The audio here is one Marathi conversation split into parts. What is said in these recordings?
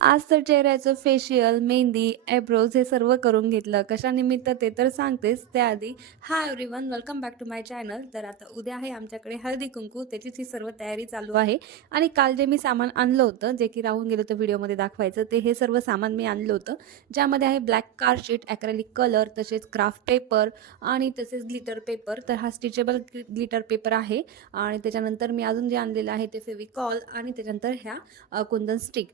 आज तर चेहऱ्याचं फेशियल, मेहंदी, आयब्रोज हे सर्व करून घेतलं. कशानिमित्त ते तर सांगतेच. त्याआधी hi everyone, welcome back to my channel. तर आता उद्या आहे आमच्याकडे हळदी-कुंकू. त्याचीच ही सर्व तयारी चालू आहे. आणि काल जे मी सामान आणलं होतं, जे की राहून गेलं होतं व्हिडिओमध्ये दाखवायचं, ते हे सर्व सामान मी आणलं होतं. ज्यामध्ये आहे ब्लॅक कार्डशीट, ॲक्रेलिक कलर, तसेच क्राफ्ट पेपर आणि तसेच ग्लिटर पेपर. तर हा स्ट्रेचेबल ग्लिटर पेपर आहे. आणि त्याच्यानंतर मी अजून जे आणलेलं आहे ते फेविकॉल आणि त्याच्यानंतर ह्या कुंदन स्टिक.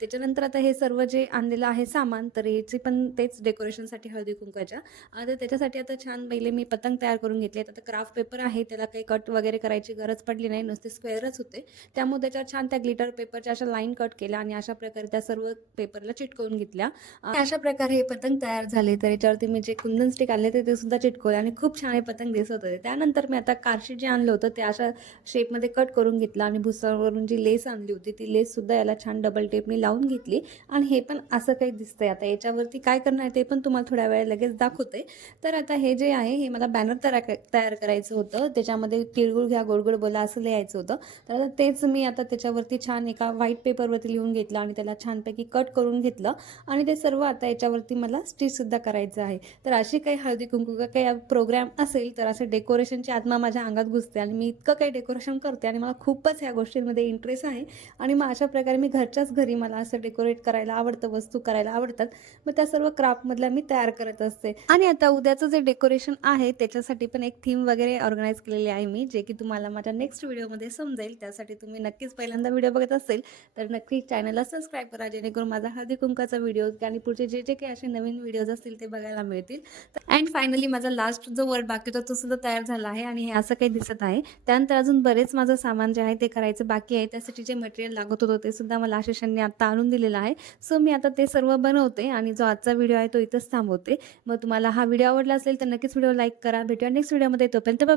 त्याच्यानंतर आता हे सर्व जे आणलेलं आहे सामान, तर याची पण तेच डेकोरेशनसाठी हळदी-कुंकवाच्या. तर त्याच्यासाठी आता छान पहिले मी पतंग तयार करून घेतले. आता क्राफ्ट पेपर आहे, त्याला काही कट वगैरे करायची गरज पडली नाही, नुसते स्क्वेअरच होते. त्यामुळे त्याच्यावर छान त्या ग्लिटर पेपरच्या अशा लाईन कट केल्या आणि अशा प्रकारे त्या सर्व पेपरला चिटकवून घेतल्या. अशा प्रकारे हे पतंग तयार झाले. तर याच्यावरती मी जे कुंदन स्टिक आणले ते सुद्धा चिटकवले आणि खूप छान हे पतंग दिसत होते. त्यानंतर मी आता कार्डशीट जे आणलं होतं ते अशा शेपमध्ये कट करून घेतलं आणि भुसावरून जी लेस आणली होती ती लेससुद्धा याला छान डबल टेपने लावून घेतली. आणि हे पण असं काही दिसतंय. आता याच्यावरती काय करणार आहे ते पण तुम्हाला थोड्या वेळ लगेच दाखवते. तर आता हे जे आहे हे मला बॅनर तयार करायचं होतं. त्याच्यामध्ये तिळगुळ घ्या गोड बोला असं लिहायचं होतं. तर आता तेच मी आता त्याच्यावरती छान एका व्हाईट पेपरवरती लिहून घेतलं आणि त्याला छानपैकी कट करून घेतलं आणि ते सर्व आता याच्यावरती मला स्टिचसुद्धा करायचं आहे. तर अशी काही हळदी-कुंकू का काही प्रोग्राम असेल तर असे डेकोरेशनची आत्मा माझ्या अंगात घुसते आणि मी इतकं काही डेकोरेशन करते आणि मला खूपच ह्या गोष्टींमध्ये इंटरेस्ट आहे. आणि मग अशा प्रकारे मी घरच्याच घरी मला असं डेकोरेट करायला आवडतं, वस्तू करायला आवडतात. मग त्या सर्व क्राफ्टमधल्या मी तयार करत असते. आणि आता उद्याचं जे डेकोरेशन आहे त्याच्यासाठी पण एक थीम वगैरे ऑर्गनाइज केलेली आहे मी, जे की तुम्हाला माझ्या नेक्स्ट व्हिडिओमध्ये समजेल. त्यासाठी तुम्ही नक्कीच पहिल्यांदा व्हिडिओ बघत असेल तर नक्की चॅनलला सबस्क्राईब करा, जेणेकरून माझा हळदी-कुंकवाचा व्हिडिओ आणि पुढचे जे काही असे नवीन व्हिडिओज असतील ते बघायला मिळतील. अँड फायनली माझा लास्ट जो वर्ड बाकी होता तो सुद्धा तयार झाला आहे आणि हे असं काही दिसत आहे. त्यानंतर अजून बरेच माझं सामान जे आहे ते करायचं बाकी आहे. त्यासाठी जे मटेरियल लागत होतं ते सुद्धा मला आशिषांनी आता आणून दिलेलं आहे. सो मी आता ते सर्व बनवते आणि जो आजचा व्हिडिओ आहे तो इथंच थांबवते. मग तुम्हाला हा व्हिडिओ आवडला असेल तर नक्कीच व्हिडिओ लाईक करा. भेटूया नेक्स्ट व्हिडिओमध्ये. तोपर्यंत बाय.